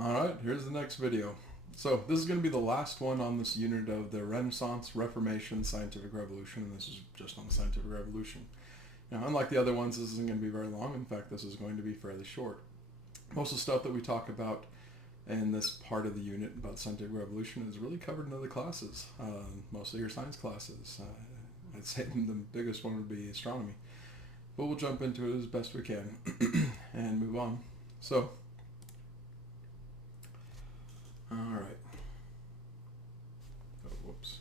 Alright, here's the next video. So this is going to be the last one on this unit of the Renaissance, Reformation, Scientific Revolution, and this is just on the Scientific Revolution. Now, unlike the other ones, this isn't going to be very long. In fact, this is going to be fairly short. Most of the stuff that we talk about in this part of the unit about the Scientific Revolution is really covered in other classes, mostly your science classes. I'd say the biggest one would be astronomy. But we'll jump into it as best we can and move on. So, all right. Oh, whoops.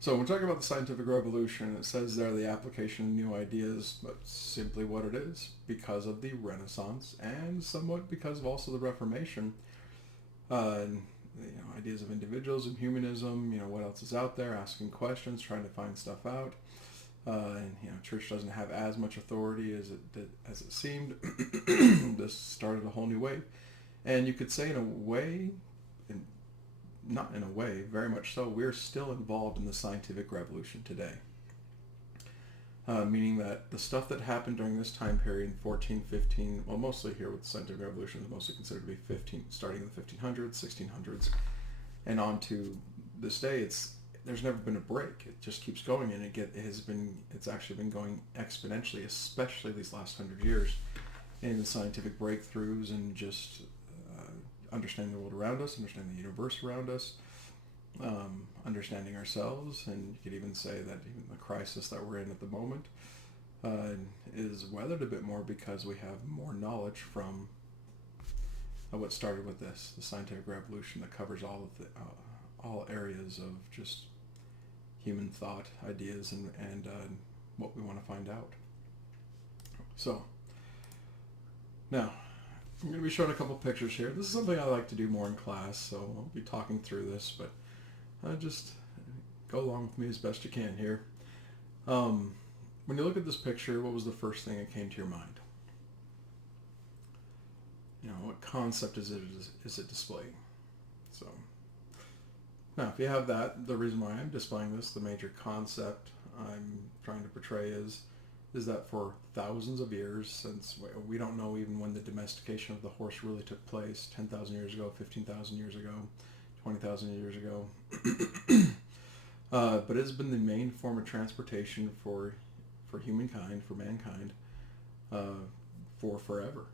So when we're talking about the scientific revolution, it says there the application of new ideas, but simply what it is, because of the Renaissance and somewhat because of also the Reformation. And, ideas of individuals and humanism, what else is out there, asking questions, trying to find stuff out. And church doesn't have as much authority as it did, as it seemed. This started a whole new wave. And you could say in a way, not in a way, very much so, we're still involved in the scientific revolution today. Meaning that the stuff that happened during this time period in 1415, well, mostly here with the scientific revolution is mostly considered to be starting in the 1500s, 1600s, and on to this day, there's never been a break. It just keeps going, and it's actually been going exponentially, especially these last 100 years, in the scientific breakthroughs and just understanding the world around us, understanding the universe around us, understanding ourselves, and you could even say that even the crisis that we're in at the moment is weathered a bit more because we have more knowledge from what started with the scientific revolution that covers all areas of just human thought, ideas, and what we want to find out. So, now, I'm going to be showing a couple pictures here. This is something I like to do more in class, so I'll be talking through this, but just go along with me as best you can here. When you look at this picture, what was the first thing that came to your mind? What concept is it displaying? So, now, if you have that, the reason why I'm displaying this, the major concept I'm trying to portray is that for thousands of years, since we don't know even when the domestication of the horse really took place, 10,000 years ago, 15,000 years ago, 20,000 years ago, but it's been the main form of transportation for humankind, for mankind, for forever.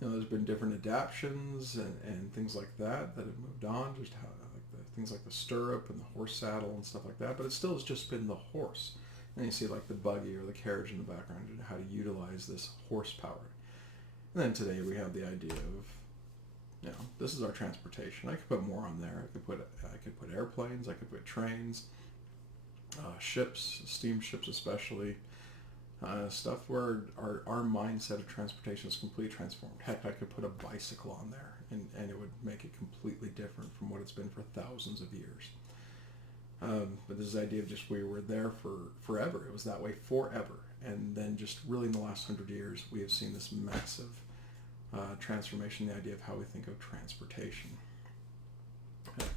There's been different adaptions and things like that have moved on, just how things like the stirrup and the horse saddle and stuff like that, but it still has just been the horse. And you see like the buggy or the carriage in the background and how to utilize this horsepower. And then today we have the idea of, this is our transportation. I could put more on there. I could put airplanes. I could put trains, ships, steamships especially, stuff where our mindset of transportation is completely transformed. Heck, I could put a bicycle on there, and it would make it completely different from what it's been for thousands of years. But this idea of just we were there for forever. It was that way forever. And then just really in the last 100 years, we have seen this massive transformation, the idea of how we think of transportation. Okay.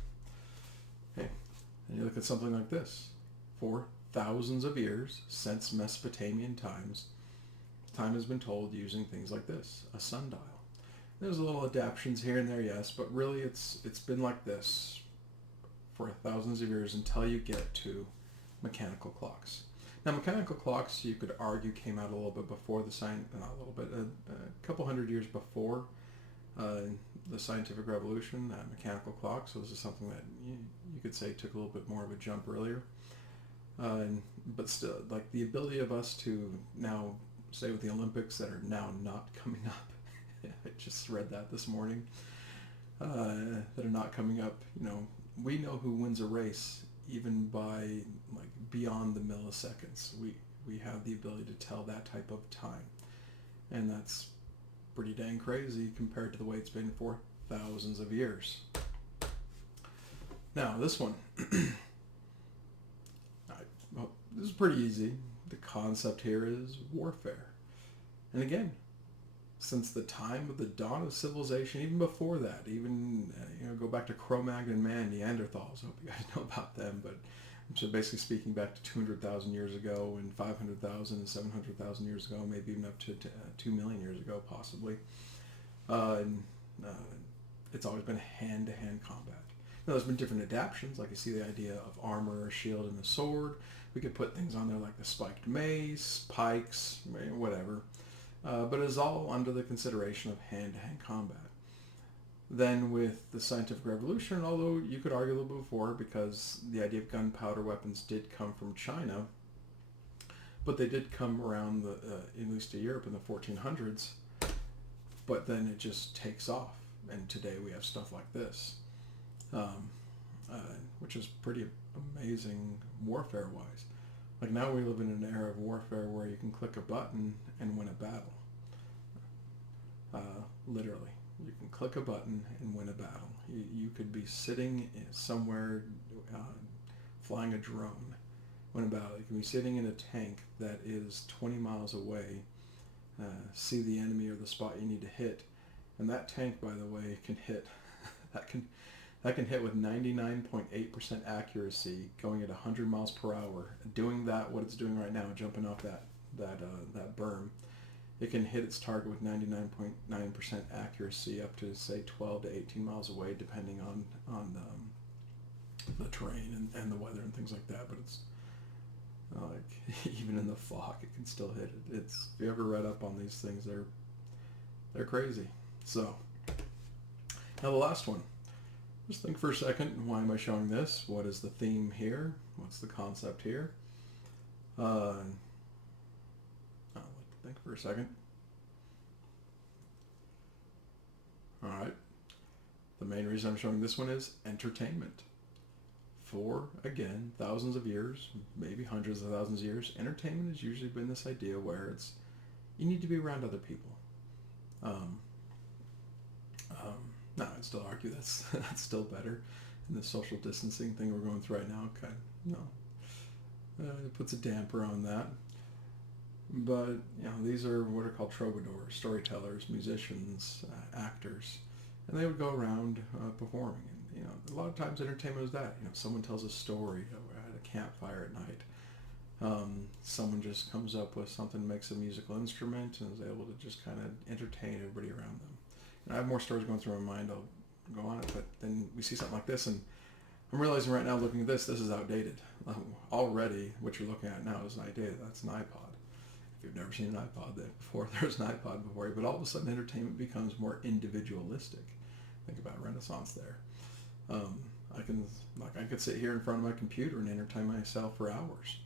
And you look at something like this. For thousands of years, since Mesopotamian times, time has been told using things like this, a sundial. There's little adaptations here and there, yes, but really it's been like this for thousands of years until you get to mechanical clocks. Now, mechanical clocks, you could argue, came out a little bit before a couple hundred years before the scientific revolution, mechanical clocks. So this is something that you could say took a little bit more of a jump earlier. But still, like the ability of us to now, say with the Olympics that are now not coming up, I just read that this morning, that are not coming up, we know who wins a race even by like beyond the milliseconds. We have the ability to tell that type of time, and that's pretty dang crazy compared to the way it's been for thousands of years. Now this one, this is pretty easy. The concept here is warfare, and again, since the time of the dawn of civilization, even before that, even go back to Cro-Magnon man, Neanderthals. I hope you guys know about them, but So basically speaking back to 200,000 years ago and 500,000 and 700,000 years ago, maybe even up to 2 million years ago, possibly. And it's always been hand-to-hand combat. Now, there's been different adaptations, like you see the idea of armor, a shield, and a sword. We could put things on there like the spiked mace, pikes, whatever. But it's all under the consideration of hand-to-hand combat. Then with the scientific revolution, although you could argue a little bit before, because the idea of gunpowder weapons did come from China, but they did come around, at least to Europe in the 1400s, but then it just takes off. And today we have stuff like this, which is pretty amazing warfare-wise. Like now we live in an era of warfare where you can click a button and win a battle. Literally. You can click a button and win a battle. You could be sitting somewhere flying a drone, win a battle. You can be sitting in a tank that is 20 miles away, see the enemy or the spot you need to hit, and that tank, by the way, can hit. that can hit with 99.8% accuracy, going at 100 miles per hour, doing what it's doing right now, jumping off that berm. It can hit its target with 99.9% accuracy up to, say, 12 to 18 miles away, depending on the terrain and the weather and things like that. But it's like even in the fog, it can still hit it. If you ever read up on these things, they're crazy. So now the last one. Just think for a second. Why am I showing this? What is the theme here? What's the concept here? Think for a second. All right. The main reason I'm showing this one is entertainment. For, again, thousands of years, maybe hundreds of thousands of years, entertainment has usually been this idea where you need to be around other people. No, I'd still argue that's still better. And the social distancing thing we're going through right now, it puts a damper on that. But these are what are called troubadours, storytellers, musicians, actors, and they would go around performing. And a lot of times entertainment is that. Someone tells a story at a campfire at night. Someone just comes up with something, makes a musical instrument, and is able to just kind of entertain everybody around them. And I have more stories going through my mind. I'll go on it, but then we see something like this, and I'm realizing right now, looking at this is outdated. Already, what you're looking at now is outdated. That's an iPod. If you've never seen an iPod before, there's an iPod before you, but all of a sudden entertainment becomes more individualistic. Think about Renaissance there. I could sit here in front of my computer and entertain myself for hours.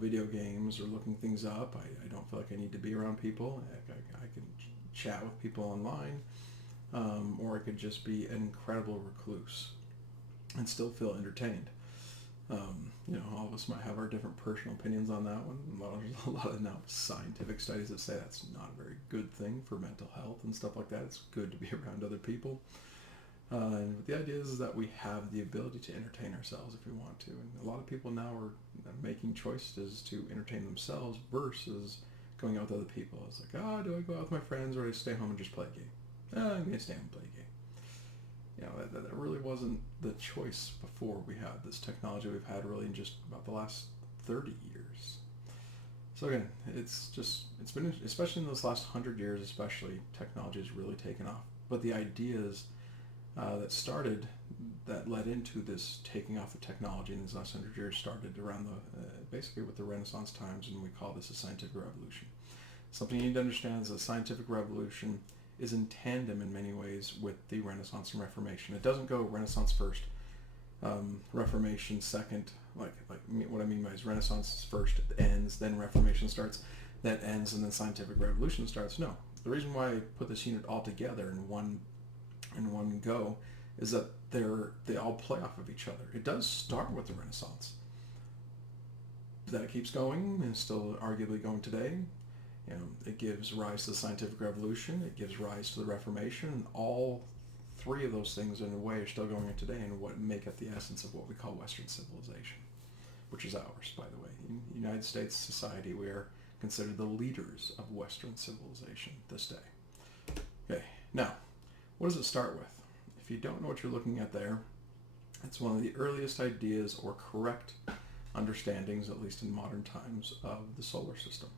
Video games or looking things up. I don't feel like I need to be around people. I can chat with people online, or I could just be an incredible recluse and still feel entertained. All of us might have our different personal opinions on that one. A lot of now scientific studies that say that's not a very good thing for mental health and stuff like that. It's good to be around other people. And the idea is that we have the ability to entertain ourselves if we want to. And a lot of people now are making choices to entertain themselves versus going out with other people. It's like, do I go out with my friends or do I stay home and just play a game? I'm going to stay home and play a game. That really wasn't the choice before we had this technology we've had really in just about the last 30 years. So again, it's been, especially in those last 100 years especially, technology has really taken off. But the ideas that led into this taking off of technology in these last 100 years started around basically with the Renaissance times, and we call this a scientific revolution. Something you need to understand is the scientific revolution is in tandem in many ways with the Renaissance and Reformation. It doesn't go Renaissance first, Reformation second. Like what I mean by is Renaissance first, it ends, then Reformation starts, that ends, and then scientific revolution starts. No, the reason why I put this unit all together in one go is that they all play off of each other. It does start with the Renaissance. That it keeps going and still arguably going today. It gives rise to the scientific revolution, it gives rise to the Reformation, and all three of those things in a way are still going on today and what make up the essence of what we call Western civilization, which is ours, by the way. In United States society, we are considered the leaders of Western civilization this day. Okay, now, what does it start with? If you don't know what you're looking at there, It's one of the earliest ideas or correct understandings, at least in modern times, of the solar system.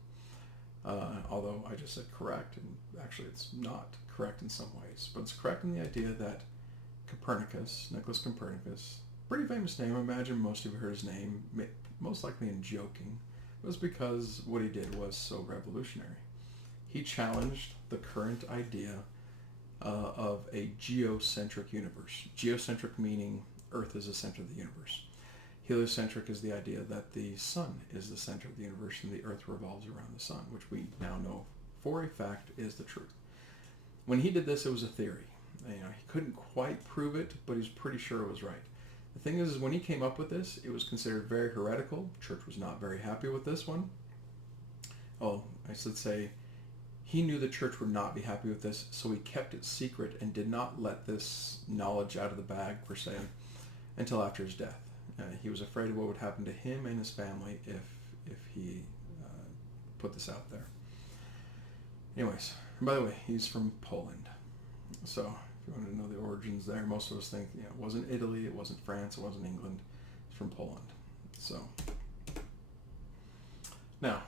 Although I just said correct, and actually it's not correct in some ways, but it's correct in the idea that Copernicus, Nicholas Copernicus, pretty famous name. I imagine most of you heard his name, most likely in joking. It was because what he did was so revolutionary. He challenged the current idea of a geocentric universe. Geocentric meaning Earth is the center of the universe. Heliocentric is the idea that the sun is the center of the universe and the Earth revolves around the sun, which we now know for a fact is the truth. When he did this, it was a theory. He couldn't quite prove it, but he's pretty sure it was right. The thing is when he came up with this, it was considered very heretical. The church was not very happy with this one. Oh, I should say, he knew the church would not be happy with this, so he kept it secret and did not let this knowledge out of the bag, per se, until after his death. He was afraid of what would happen to him and his family if he put this out there. Anyways, and by the way, he's from Poland. So if you want to know the origins there, most of us think it wasn't Italy, it wasn't France, it wasn't England. It's from Poland. So now,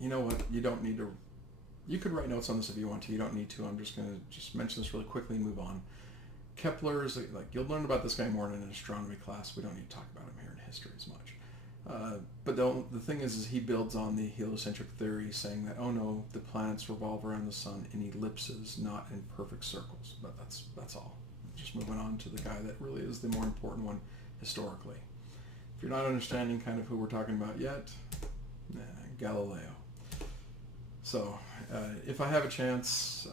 you know what? You don't need to. You could write notes on this if you want to. You don't need to. I'm just going to just mention this really quickly and move on. Kepler is you'll learn about this guy more in an astronomy class. We don't need to talk about him here in history as much. But the thing is he builds on the heliocentric theory, saying that no, the planets revolve around the sun in ellipses, not in perfect circles. But that's all. Just moving on to the guy that really is the more important one historically. If you're not understanding kind of who we're talking about yet, Galileo. So if I have a chance.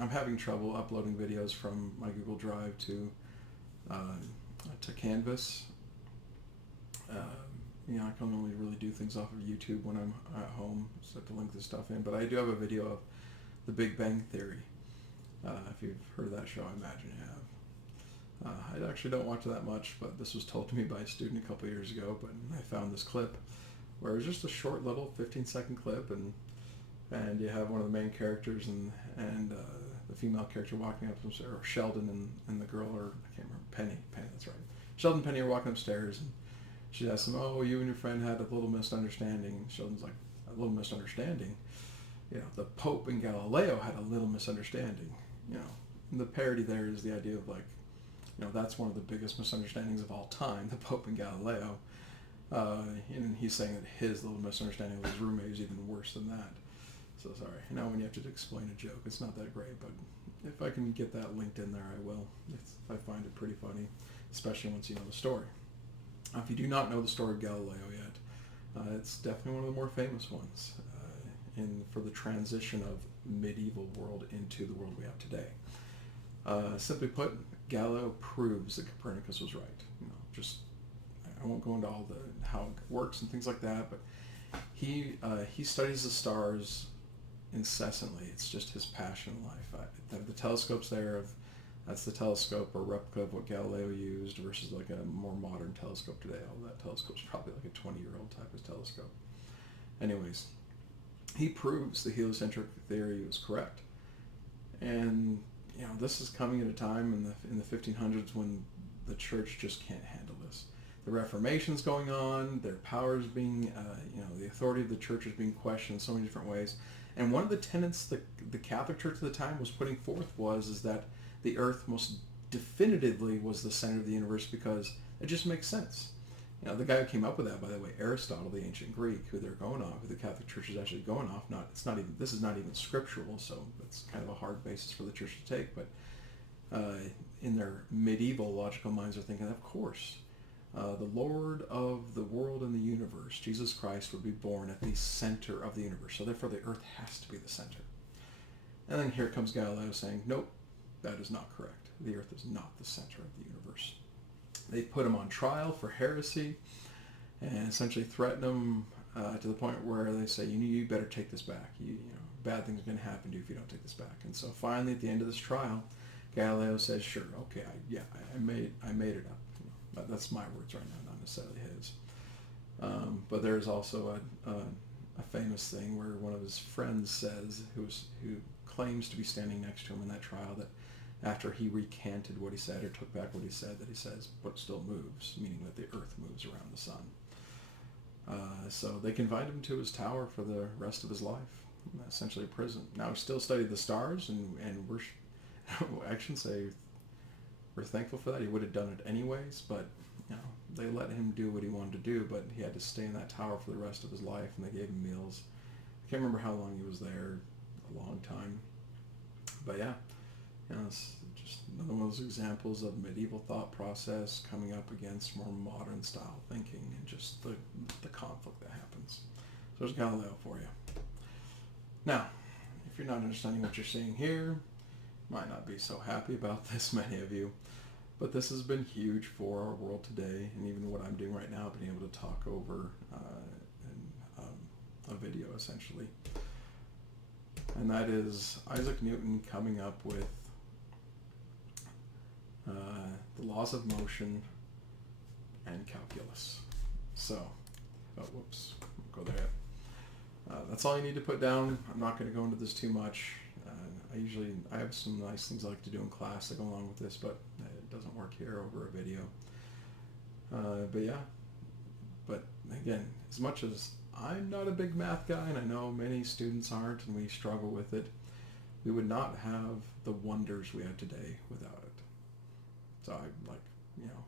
I'm having trouble uploading videos from my Google Drive to Canvas. I can only really do things off of YouTube when I'm at home, so I have to link this stuff in. But I do have a video of the Big Bang Theory. If you've heard of that show, I imagine you have. I actually don't watch that much, but this was told to me by a student a couple years ago. But I found this clip where it was just a short little 15-second clip, and you have one of the main characters and the female character walking up some stairs, or Sheldon and the girl, or I can't remember, Penny, that's right. Sheldon and Penny are walking upstairs, and she asks him, you and your friend had a little misunderstanding. And Sheldon's like, a little misunderstanding? The Pope and Galileo had a little misunderstanding. And the parody there is the idea of that's one of the biggest misunderstandings of all time, the Pope and Galileo. And he's saying that his little misunderstanding with his roommate is even worse than that. So sorry. Now when you have to explain a joke, it's not that great, but if I can get that linked in there, I will. I find it pretty funny, especially once you know the story. If you do not know the story of Galileo yet, it's definitely one of the more famous ones for the transition of medieval world into the world we have today. Simply put, Galileo proves that Copernicus was right. I won't go into all how it works and things like that, but he studies the stars incessantly. It's just his passion in life. The telescope's there. That's the telescope or replica of what Galileo used versus like a more modern telescope today. That telescope's probably like a 20-year-old type of telescope. Anyways, he proves the heliocentric theory was correct. And this is coming at a time in the 1500s when the church just can't handle this. The Reformation's going on, their powers being, the authority of the church is being questioned in so many different ways. And one of the tenets the Catholic Church at the time was putting forth is that the earth most definitively was the center of the universe because it just makes sense. The guy who came up with that, by the way, Aristotle, the ancient Greek, who they're going off, who the Catholic Church is actually going off. This is not even scriptural, so it's kind of a hard basis for the church to take. But in their medieval logical minds, they're thinking, of course, the Lord of the world and the universe, Jesus Christ, would be born at the center of the universe. So therefore the earth has to be the center. And then here comes Galileo saying, nope, that is not correct. The earth is not the center of the universe. They put him on trial for heresy and essentially threaten him to the point where they say, you better take this back. Bad things are going to happen to you if you don't take this back. And so finally at the end of this trial, Galileo says, sure, okay, I made it up. That's my words right now, not necessarily his. But there's also a famous thing where one of his friends says, who claims to be standing next to him in that trial, that after he recanted what he said or took back what he said, that he says, but still moves, meaning that the earth moves around the sun. So they confined him to his tower for the rest of his life, essentially a prison. Now he still studied the stars, and we're, I shouldn't say we're thankful for that. He would have done it anyways, but they let him do what he wanted to do, but he had to stay in that tower for the rest of his life, and they gave him meals. I can't remember how long he was there, a long time. But yeah, it's just another one of those examples of medieval thought process coming up against more modern style thinking, and just the conflict that happens. So there's Galileo for you. Now, if you're not understanding what you're seeing here, might not be so happy about this, many of you, but this has been huge for our world today, and even what I'm doing right now, being able to talk over a video essentially. And that is Isaac Newton coming up with the laws of motion and calculus. So, whoops, go there. That's all you need to put down. I'm not going to go into this too much. I have some nice things I like to do in class that go along with this, but it doesn't work here over a video. But yeah, but again, as much as I'm not a big math guy, and I know many students aren't, and we struggle with it, we would not have the wonders we have today without it. So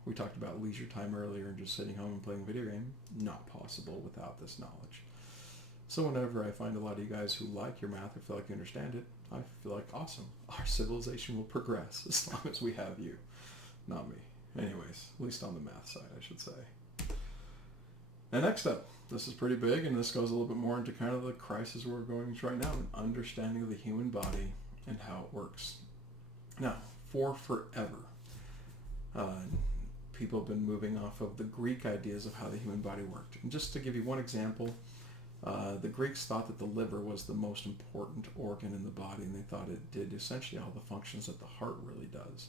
we talked about leisure time earlier and just sitting home and playing a video game. Not possible without this knowledge. So whenever I find a lot of you guys who like your math or feel like you understand it, I feel like, awesome. Our civilization will progress as long as we have you. Not me. Anyways, at least on the math side, I should say. And next up, this is pretty big, and this goes a little bit more into kind of the crisis we're going through right now, an understanding of the human body and how it works. Now, for forever, people have been moving off of the Greek ideas of how the human body worked. And just to give you one example, the Greeks thought that the liver was the most important organ in the body, and they thought it did essentially all the functions that the heart really does.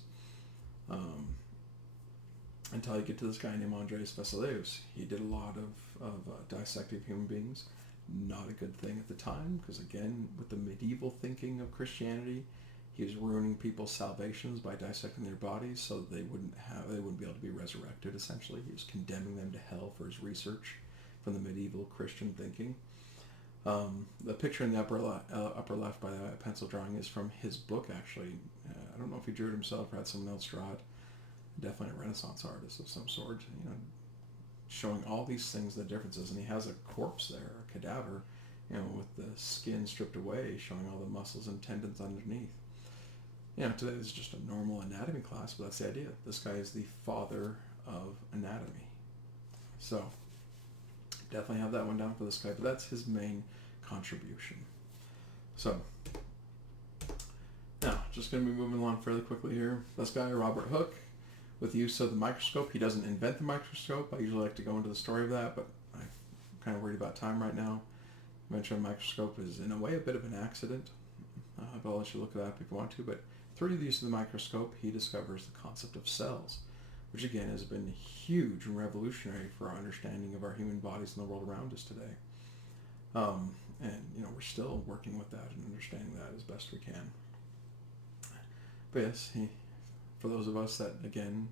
Until you get to this guy named Andreas Vesalius. He did a lot of dissecting human beings. Not a good thing at the time, because again, with the medieval thinking of Christianity, he was ruining people's salvations by dissecting their bodies so that they wouldn't be able to be resurrected, essentially. He was condemning them to hell for his research from the medieval Christian thinking. The picture in the upper left by the pencil drawing is from his book, actually. I don't know if he drew it himself or had someone else draw it. Definitely a Renaissance artist of some sort, showing all these things, the differences. And he has a corpse there, a cadaver, with the skin stripped away, showing all the muscles and tendons underneath. Today is just a normal anatomy class, but that's the idea. This guy is the father of anatomy. So, definitely have that one down for this guy, but that's his main contribution. So, now, just going to be moving along fairly quickly here. This guy, Robert Hooke, with the use of the microscope. He doesn't invent the microscope. I usually like to go into the story of that, but I'm kind of worried about time right now. Invention of the microscope is, in a way, a bit of an accident. But I'll let you look it up if you want to. But through the use of the microscope, he discovers the concept of cells, which again has been huge and revolutionary for our understanding of our human bodies and the world around us today. And we're still working with that and understanding that as best we can. But yes, for those of us that, again,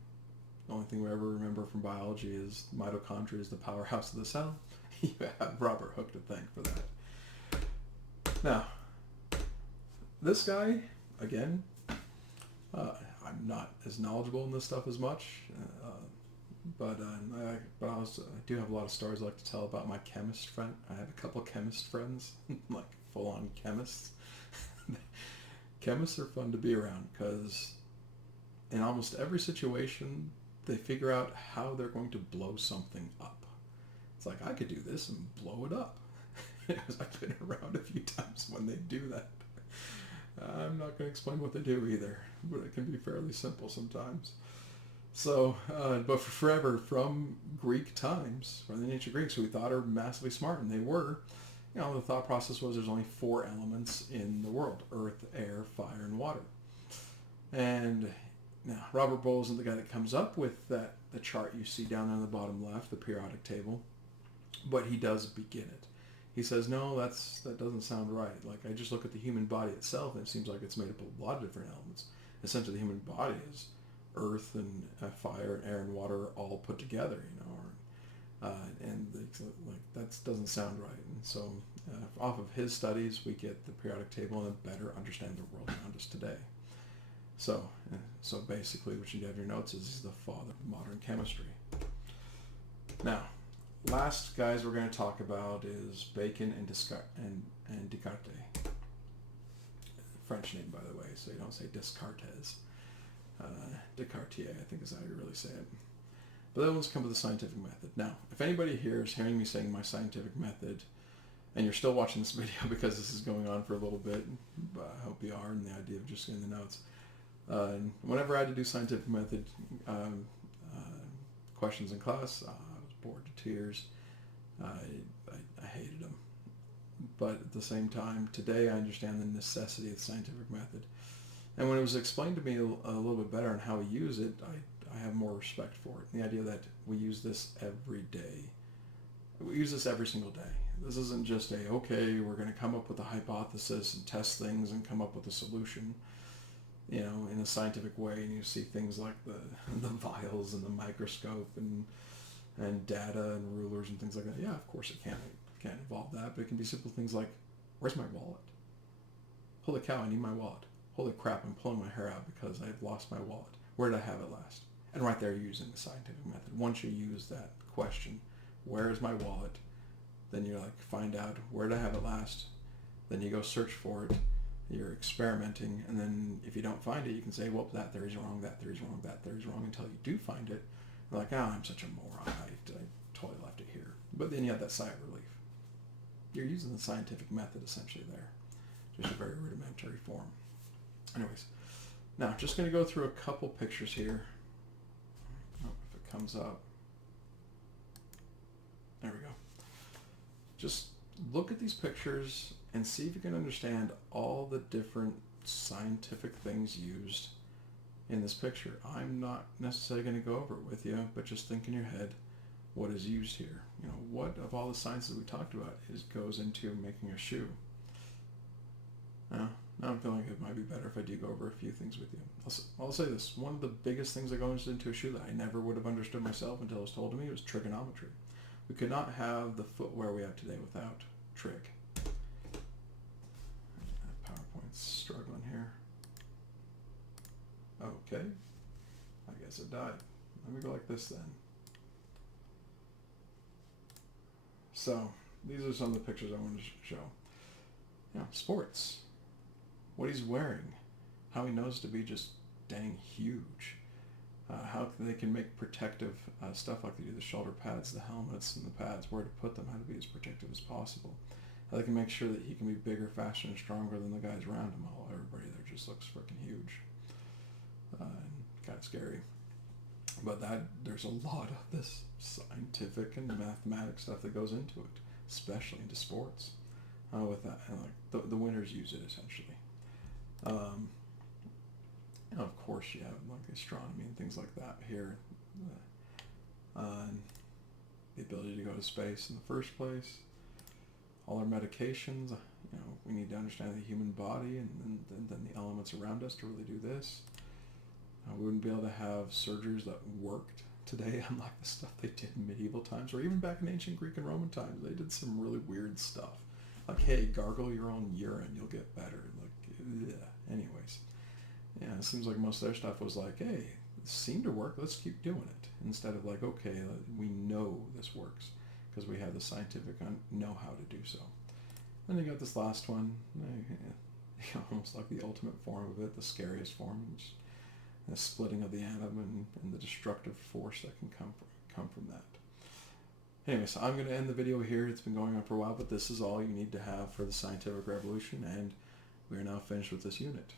the only thing we ever remember from biology is mitochondria is the powerhouse of the cell, you have Robert Hooke to thank for that. Now, this guy, again, I'm not as knowledgeable in this stuff as much, but I do have a lot of stories I like to tell about my chemist friend. I have a couple chemist friends, like full-on chemists. Chemists are fun to be around because in almost every situation, they figure out how they're going to blow something up. It's like, I could do this and blow it up. Because I've been around a few times when they do that. I'm not going to explain what they do either, but it can be fairly simple sometimes. So, but for forever, from Greek times, from the ancient Greeks, who we thought are massively smart, and they were, the thought process was there's only 4 elements in the world: earth, air, fire, and water. And now, Robert Boyle isn't the guy that comes up with the chart you see down there on the bottom left, the periodic table, but he does begin it. He says, no, that doesn't sound right. Like, I just look at the human body itself, and it seems like it's made up of a lot of different elements. essentially the human body is earth and fire, air and water all put together, and like that doesn't sound right. And so off of his studies, we get the periodic table and better understand the world around us today. So basically what you have in your notes is he's the father of modern chemistry. Now, last guys we're going to talk about is Bacon and Descartes. French name, by the way, so you don't say Descartes. Descartes, I think is how you really say it. But that one's come with the scientific method. Now, if anybody here is hearing me saying my scientific method, and you're still watching this video because this is going on for a little bit, but I hope you are, in the idea of just getting the notes. Whenever I had to do scientific method questions in class, I was bored to tears. I hated them. But at the same time, today I understand the necessity of the scientific method. And when it was explained to me a little bit better on how we use it, I have more respect for it. The idea that we use this every day. We use this every single day. This isn't just okay, we're going to come up with a hypothesis and test things and come up with a solution, in a scientific way. And you see things like the vials and the microscope and data and rulers and things like that. Yeah, of course it can't involve that, but it can be simple things like, where's my wallet? Holy cow, I need my wallet. Holy crap, I'm pulling my hair out because I've lost my wallet. Where did I have it last? And right there, you're using the scientific method. Once you use that question, where is my wallet? Then you find out, where did I have it last? Then you go search for it. You're experimenting, and then if you don't find it, you can say, well, that theory's wrong, that theory's wrong, that theory's wrong, until you do find it. You're like, I'm such a moron. I totally left it here. But then you have that sigh of relief. You're using the scientific method essentially there. Just a very rudimentary form. Anyways, now just going to go through a couple pictures here. Oh, if it comes up. There we go. Just look at these pictures and see if you can understand all the different scientific things used in this picture. I'm not necessarily going to go over it with you, but just think in your head what is used here. What of all the sciences we talked about goes into making a shoe. Now I'm feeling like it might be better if I do go over a few things with you. I'll say this. One of the biggest things that goes into a shoe that I never would have understood myself until it was told to me was trigonometry. We could not have the footwear we have today without trig. PowerPoint's struggling here. Okay. I guess it died. Let me go like this then. So, these are some of the pictures I wanted to show. Sports. What he's wearing. How he knows to be just dang huge. How they can make protective stuff like they do the shoulder pads, the helmets, and the pads, where to put them, how to be as protective as possible. How they can make sure that he can be bigger, faster, and stronger than the guys around him. Everybody there just looks freaking huge. And kind of scary. But there's a lot of this scientific and mathematic stuff that goes into it, especially into sports. With that, and the winners use it essentially. And of course, you have astronomy and things like that here. And the ability to go to space in the first place. All our medications. We need to understand the human body and then the elements around us to really do this. We wouldn't be able to have surgeries that worked today, unlike the stuff they did in medieval times, or even back in ancient Greek and Roman times. They did some really weird stuff. Like, hey, gargle your own urine, you'll get better. Anyways. Yeah, it seems like most of their stuff was like, hey, this seemed to work, let's keep doing it. Instead of okay, we know this works, because we have the scientific know-how to do so. Then you got this last one, almost like the ultimate form of it, the scariest form, which the splitting of the atom and the destructive force that can come from that. Anyways, I'm going to end the video here. It's been going on for a while, but this is all you need to have for the scientific revolution, and we are now finished with this unit.